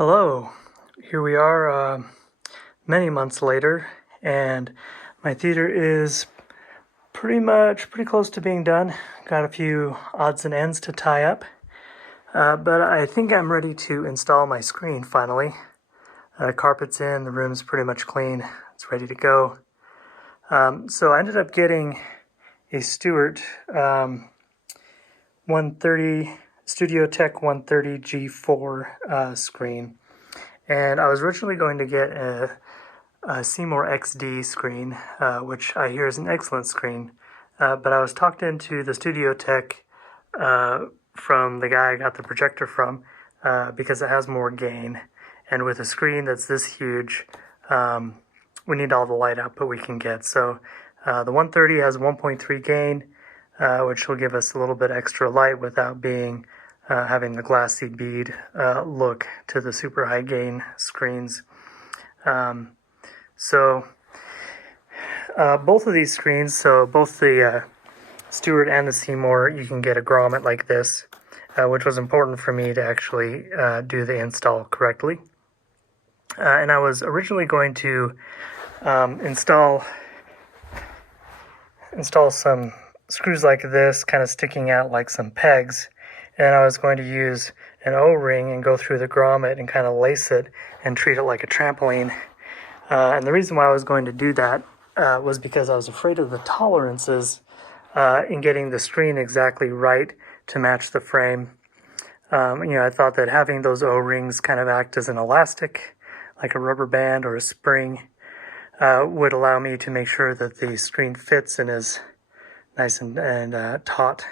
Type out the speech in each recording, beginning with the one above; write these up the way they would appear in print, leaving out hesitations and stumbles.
Hello, here we are many months later, and my theater is pretty close to being done. Got a few odds and ends to tie up, but I think I'm ready to install my screen finally. Carpet's in, the room's pretty much clean, it's ready to go. So I ended up getting a Stewart 130 Studio Tech 130 G4 screen. And I was originally going to get a Seymour XD screen, which I hear is an excellent screen. But I was talked into the Studio Tech from the guy I got the projector from because it has more gain. And with a screen that's this huge, we need all the light output we can get. So the 130 has 1.3 gain, which will give us a little bit extra light without being having the glassy bead look to the super high gain screens. So both of these screens, so both the Stewart and the Seymour, you can get a grommet like this, which was important for me to actually do the install correctly. And I was originally going to install some screws like this, kind of sticking out like some pegs. And I was going to use an O-ring and go through the grommet and kind of lace it and treat it like a trampoline. And the reason why I was going to do that was because I was afraid of the tolerances in getting the screen exactly right to match the frame. I thought that having those O-rings kind of act as an elastic, like a rubber band or a spring, would allow me to make sure that the screen fits and is nice and taut.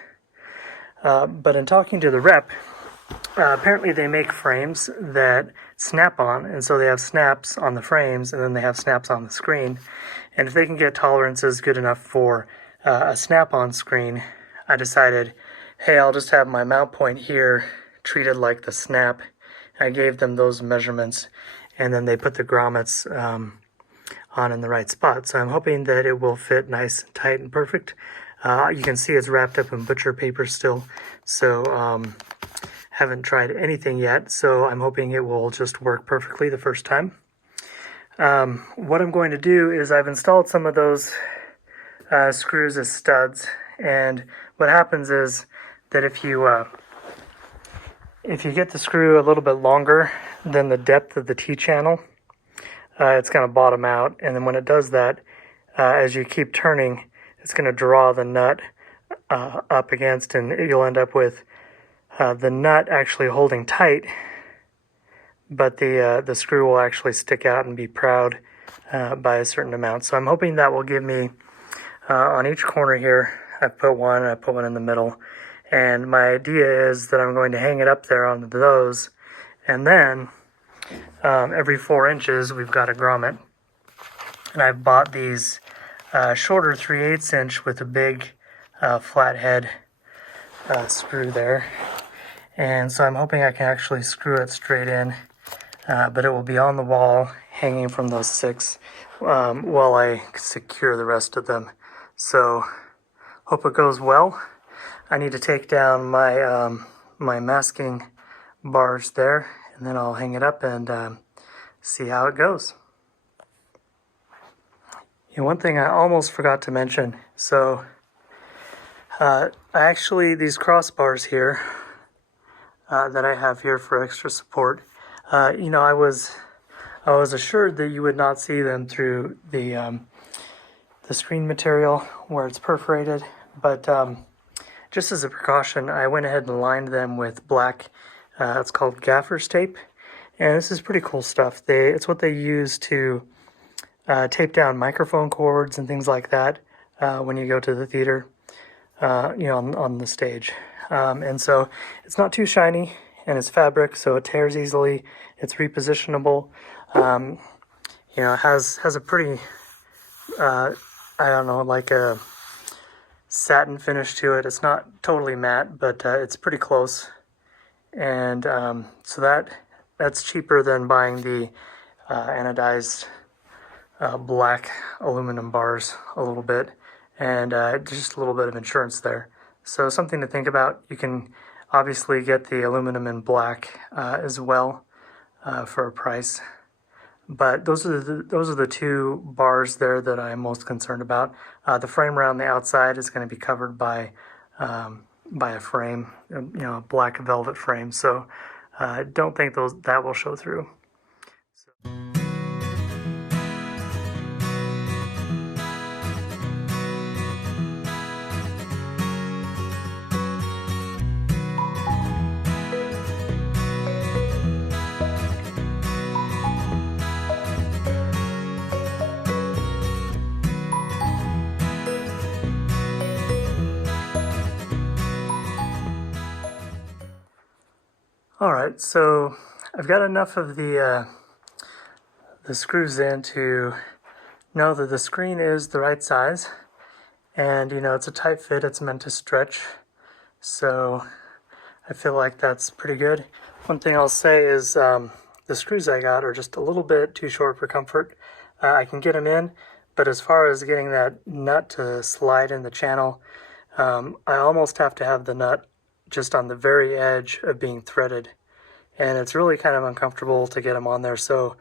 But in talking to the rep, apparently they make frames that snap on, and so they have snaps on the frames, and then they have snaps on the screen. And if they can get tolerances good enough for a snap-on screen, I decided, hey, I'll just have my mount point here treated like the snap. I gave them those measurements, and then they put the grommets on in the right spot. So I'm hoping that it will fit nice and tight and perfect. You can see it's wrapped up in butcher paper still, so haven't tried anything yet, so I'm hoping it will just work perfectly the first time. What I'm going to do is I've installed some of those screws as studs, and what happens is that if you get the screw a little bit longer than the depth of the T-channel, it's going to bottom out, and then when it does that, as you keep turning, it's going to draw the nut up against, and you'll end up with the nut actually holding tight, but the screw will actually stick out and be proud by a certain amount. So I'm hoping that will give me, on each corner here, I put one in the middle, and my idea is that I'm going to hang it up there on those, and then every 4 inches we've got a grommet. And I've bought these shorter 3/8 inch with a big flathead screw there, and so I'm hoping I can actually screw it straight in, but it will be on the wall hanging from those 6 while I secure the rest of them. So hope it goes well. I need to take down my my masking bars there, and then I'll hang it up and see how it goes. One thing I almost forgot to mention, so these crossbars here that I have here for extra support, I was assured that you would not see them through the screen material where it's perforated, but just as a precaution, I went ahead and lined them with black, it's called gaffer's tape, and this is pretty cool stuff. It's what they use to tape down microphone cords and things like that when you go to the theater, on the stage. And so it's not too shiny, and it's fabric, so it tears easily. It's repositionable. It has a pretty, like a satin finish to it. It's not totally matte, but it's pretty close. And so that's cheaper than buying the anodized black aluminum bars a little bit, and just a little bit of insurance there. So something to think about. You can obviously get the aluminum in black as well, for a price. But those are the two bars there that I'm most concerned about. The frame around the outside is going to be covered by a frame, a black velvet frame. So I don't think that will show through. Alright, so I've got enough of the screws in to know that the screen is the right size, and it's a tight fit, it's meant to stretch, so I feel like that's pretty good. One thing I'll say is the screws I got are just a little bit too short for comfort. I can get them in, but as far as getting that nut to slide in the channel, I almost have to have the nut just on the very edge of being threaded, and it's really kind of uncomfortable to get them on there. So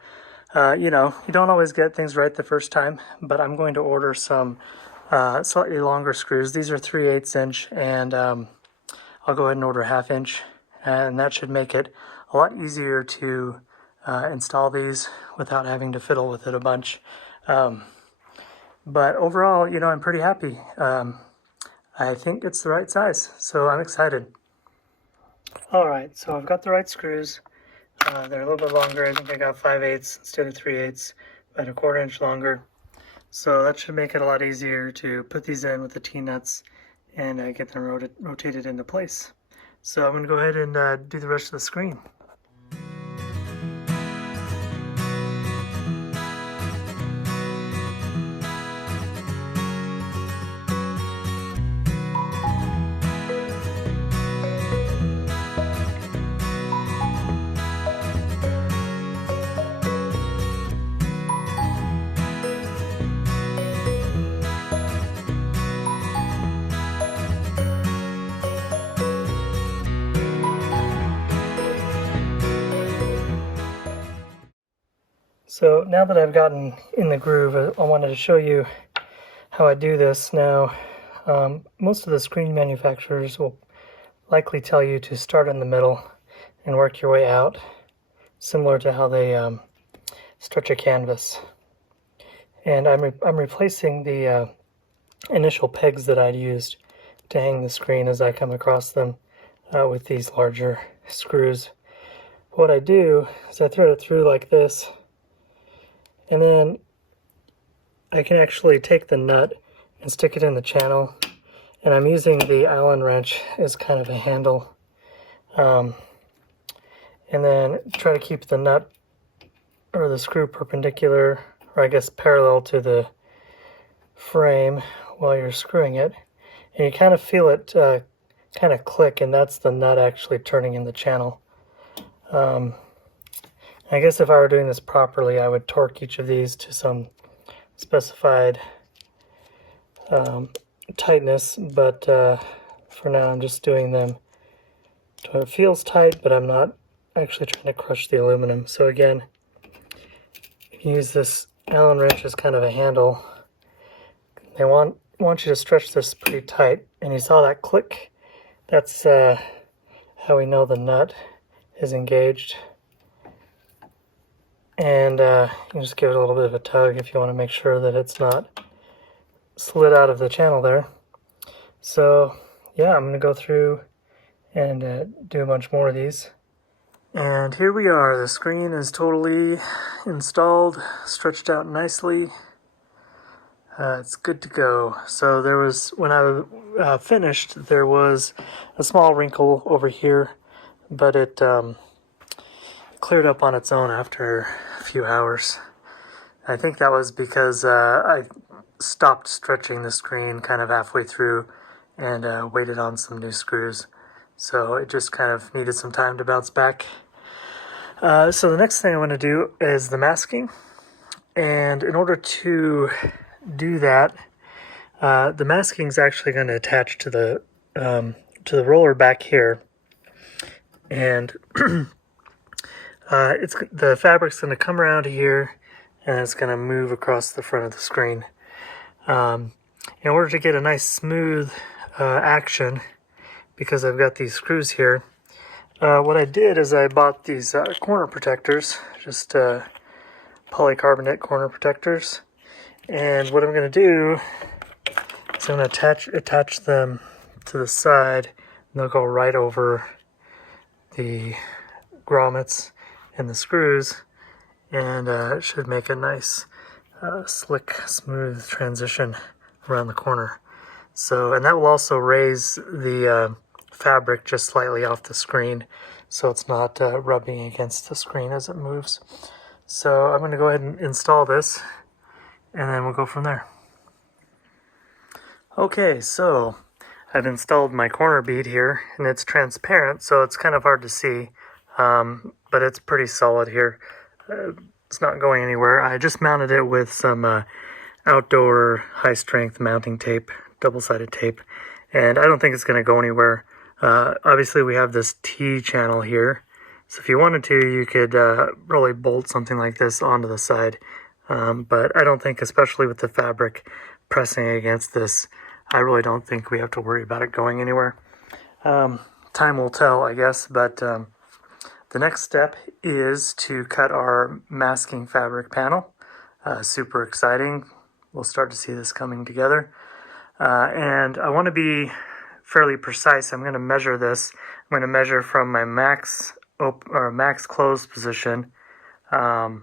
you don't always get things right the first time, but I'm going to order some slightly longer screws. These are 3/8 inch, and I'll go ahead and order 1/2 inch, and that should make it a lot easier to install these without having to fiddle with it a bunch. But overall, I'm pretty happy. I think it's the right size, so I'm excited. Alright, so I've got the right screws. They're a little bit longer. I think I got 5/8 instead of 3/8, but 1/4 inch longer. So that should make it a lot easier to put these in with the T-nuts and get them rotated into place. So I'm going to go ahead and do the rest of the screen. So now that I've gotten in the groove, I wanted to show you how I do this. Now, most of the screen manufacturers will likely tell you to start in the middle and work your way out, similar to how they stretch a canvas. And I'm replacing the initial pegs that I'd used to hang the screen as I come across them with these larger screws. What I do is I thread it through like this, and then I can actually take the nut and stick it in the channel, and I'm using the Allen wrench as kind of a handle, and then try to keep the nut or the screw perpendicular, or I guess parallel to the frame while you're screwing it, and you kind of feel it kind of click, and that's the nut actually turning in the channel. I guess if I were doing this properly, I would torque each of these to some specified tightness, but for now I'm just doing them to it feels tight, but I'm not actually trying to crush the aluminum. So again, you use this Allen wrench as kind of a handle. They want you to stretch this pretty tight, and you saw that click. That's how we know the nut is engaged. And you just give it a little bit of a tug if you want to make sure that it's not slid out of the channel there. So yeah, I'm going to go through and do a bunch more of these. And here we are. The screen is totally installed, stretched out nicely. It's good to go. So there was, when I finished, there was a small wrinkle over here, but it cleared up on its own after a few hours. I think that was because I stopped stretching the screen kind of halfway through and waited on some new screws. So it just kind of needed some time to bounce back. So the next thing I want to do is the masking. And in order to do that, the masking is actually going to attach to the roller back here. And the fabric's going to come around here and it's going to move across the front of the screen. In order to get a nice smooth action, because I've got these screws here, what I did is I bought these corner protectors, just polycarbonate corner protectors. And what I'm going to do is I'm going to attach them to the side, and they'll go right over the grommets and the screws, and it should make a nice slick, smooth transition around the corner. So, and that will also raise the fabric just slightly off the screen, so it's not rubbing against the screen as it moves. So I'm going to go ahead and install this, and then we'll go from there. Okay, so I've installed my corner bead here, and it's transparent, so it's kind of hard to see, but it's pretty solid here. It's not going anywhere. I just mounted it with some outdoor high-strength mounting tape, double-sided tape, and I don't think it's going to go anywhere. Obviously, we have this T-channel here, so if you wanted to, you could really bolt something like this onto the side, but I don't think, especially with the fabric pressing against this, I really don't think we have to worry about it going anywhere. Time will tell, I guess, but the next step is to cut our masking fabric panel. Super exciting. We'll start to see this coming together. And I want to be fairly precise. I'm going to measure this. I'm going to measure from my max closed position to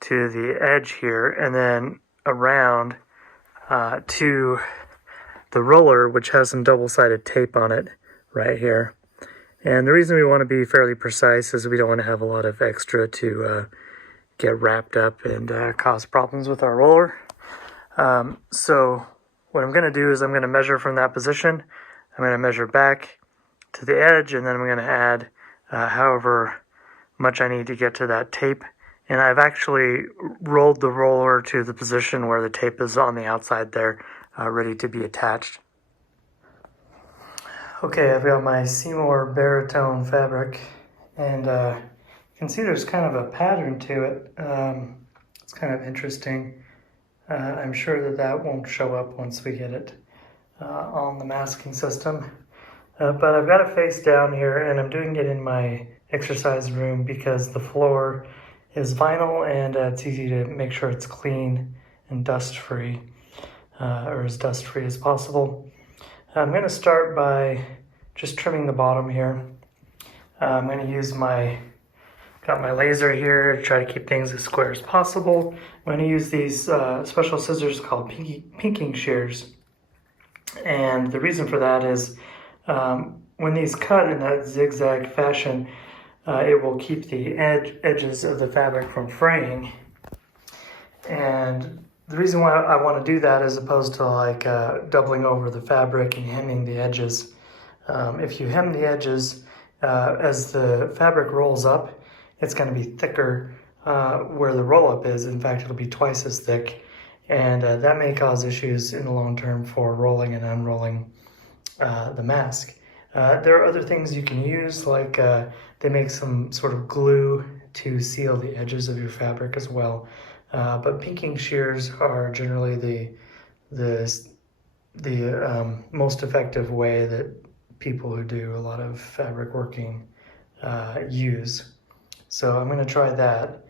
the edge here, and then around to the roller, which has some double-sided tape on it right here. And the reason we want to be fairly precise is we don't want to have a lot of extra to get wrapped up and cause problems with our roller. So what I'm going to do is I'm going to measure from that position. I'm going to measure back to the edge, and then I'm going to add however much I need to get to that tape. And I've actually rolled the roller to the position where the tape is on the outside there, ready to be attached. Okay, I've got my Seymour baritone fabric, and you can see there's kind of a pattern to it. It's kind of interesting. I'm sure that won't show up once we get it on the masking system. But I've got it face down here, and I'm doing it in my exercise room because the floor is vinyl, and it's easy to make sure it's clean and dust-free, or as dust-free as possible. I'm going to start by just trimming the bottom here. I'm going to use got my laser here to try to keep things as square as possible. I'm going to use these special scissors called pinking shears. And the reason for that is when these cut in that zigzag fashion, it will keep the edges of the fabric from fraying. And the reason why I want to do that as opposed to like doubling over the fabric and hemming the edges. If you hem the edges, as the fabric rolls up, it's going to be thicker where the roll-up is. In fact, it'll be twice as thick, and that may cause issues in the long term for rolling and unrolling the mask. There are other things you can use, like they make some sort of glue to seal the edges of your fabric as well. But pinking shears are generally the most effective way that people who do a lot of fabric working use. So I'm going to try that.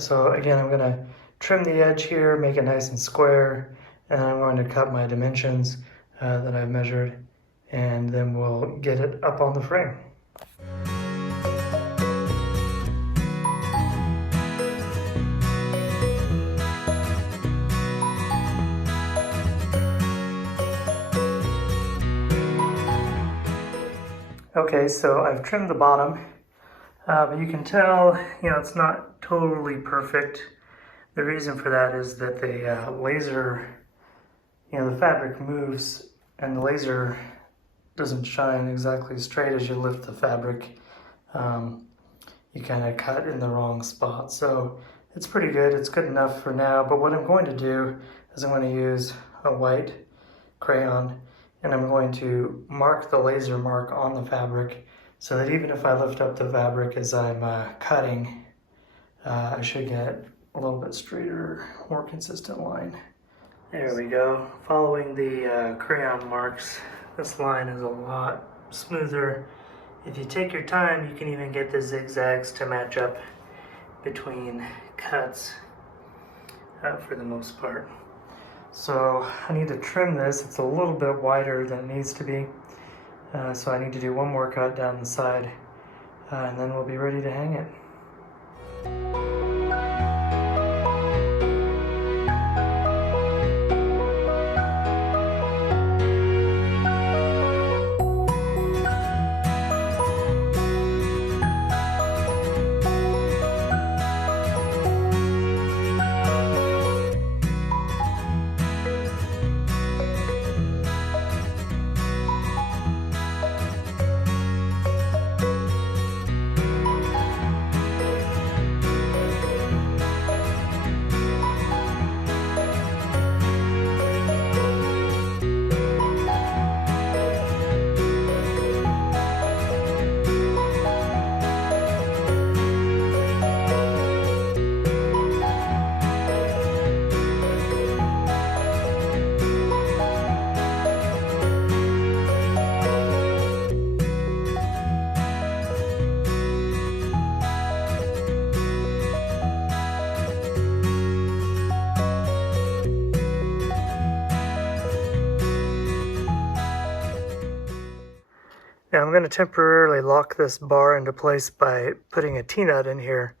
So again, I'm going to trim the edge here, make it nice and square, and I'm going to cut my dimensions that I've measured, and then we'll get it up on the frame. Okay, so I've trimmed the bottom, but you can tell, it's not totally perfect. The reason for that is that the laser, the fabric moves and the laser doesn't shine exactly straight as you lift the fabric. You kind of cut in the wrong spot. So it's pretty good. It's good enough for now. But what I'm going to do is I'm going to use a white crayon, and I'm going to mark the laser mark on the fabric so that even if I lift up the fabric as I'm cutting, I should get a little bit straighter, more consistent line. There we go. Following the crayon marks, this line is a lot smoother. If you take your time, you can even get the zigzags to match up between cuts for the most part. So I need to trim this. It's a little bit wider than it needs to be. So I need to do one more cut down the side, and then we'll be ready to hang it. Now I'm going to temporarily lock this bar into place by putting a T-nut in here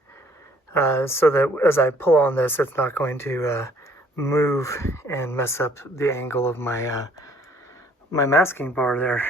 so that as I pull on this, it's not going to move and mess up the angle of my my masking bar there.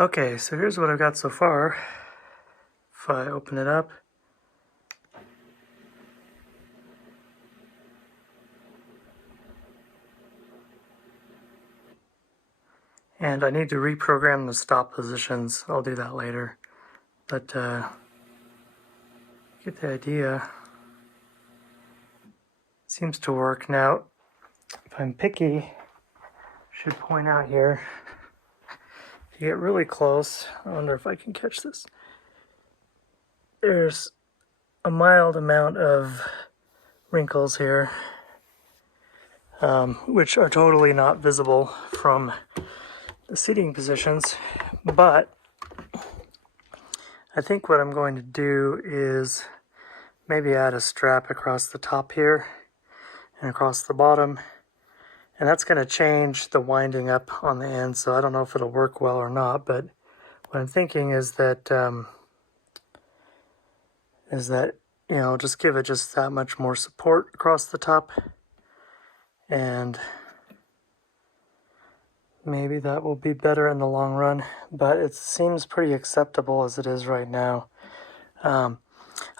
Okay, so here's what I've got so far. If I open it up, and I need to reprogram the stop positions. I'll do that later, but get the idea. Seems to work. Now, if I'm picky, should point out here, if you get really close, I wonder if I can catch this. There's a mild amount of wrinkles here, which are totally not visible from the seating positions, but I think what I'm going to do is maybe add a strap across the top here and across the bottom, and that's going to change the winding up on the end, so I don't know if it'll work well or not, but what I'm thinking is that you know, just give it just that much more support across the top, and maybe that will be better in the long run, but it seems pretty acceptable as it is right now. I'm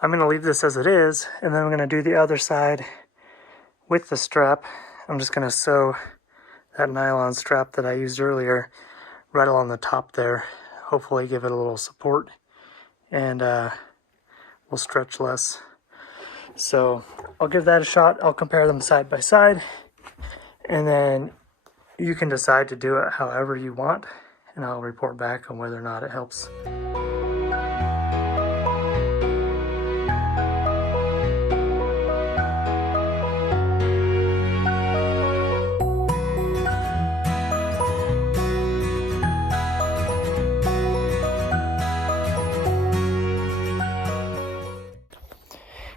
going to leave this as it is, and then I'm going to do the other side with the strap. I'm just going to sew that nylon strap that I used earlier right along the top there. Hopefully give it a little support, and will stretch less. So I'll give that a shot. I'll compare them side by side, and then you can decide to do it however you want, and I'll report back on whether or not it helps.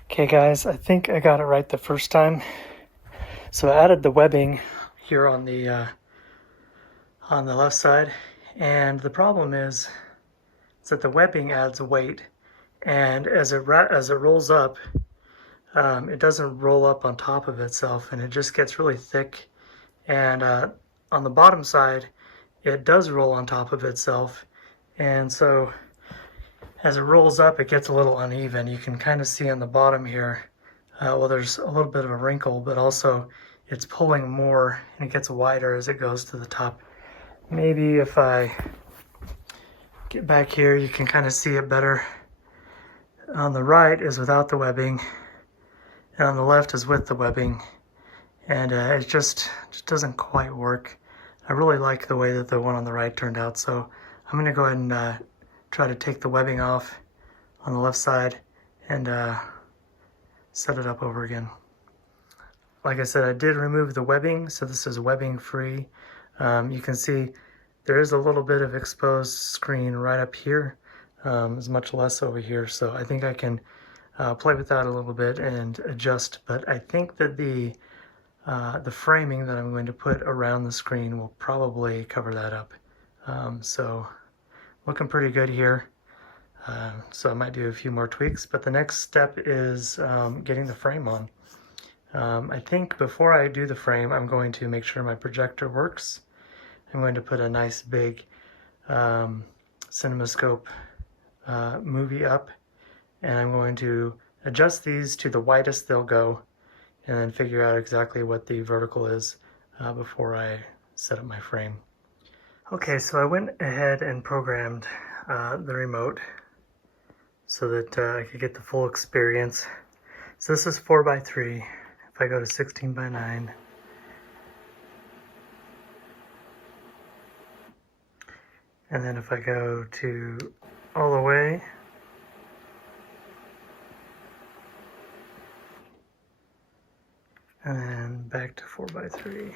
Okay guys, I think I got it right the first time. So I added the webbing here on the left side, and the problem is that the webbing adds weight, and as it rolls up, it doesn't roll up on top of itself, and it just gets really thick. And on the bottom side, it does roll on top of itself, and so as it rolls up, it gets a little uneven. You can kind of see on the bottom here, well, there's a little bit of a wrinkle, but also it's pulling more and it gets wider as it goes to the top. Maybe if I get back here, you can kind of see it better. On the right is without the webbing, and on the left is with the webbing, and it just doesn't quite work. I really like the way that the one on the right turned out, so I'm going to go ahead and try to take the webbing off on the left side and set it up over again. Like I said, I did remove the webbing, so this is webbing free. You can see there is a little bit of exposed screen right up here. There's much less over here, so I think I can play with that a little bit and adjust, but I think that the framing that I'm going to put around the screen will probably cover that up. So looking pretty good here. So I might do a few more tweaks, but the next step is getting the frame on. I think before I do the frame, I'm going to make sure my projector works. I'm going to put a nice big CinemaScope movie up, and I'm going to adjust these to the widest they'll go and then figure out exactly what the vertical is before I set up my frame. Okay, so I went ahead and programmed the remote so that I could get the full experience. So this is 4x3. If I go to 16:9, and then if I go to all the way, and then back to 4x3.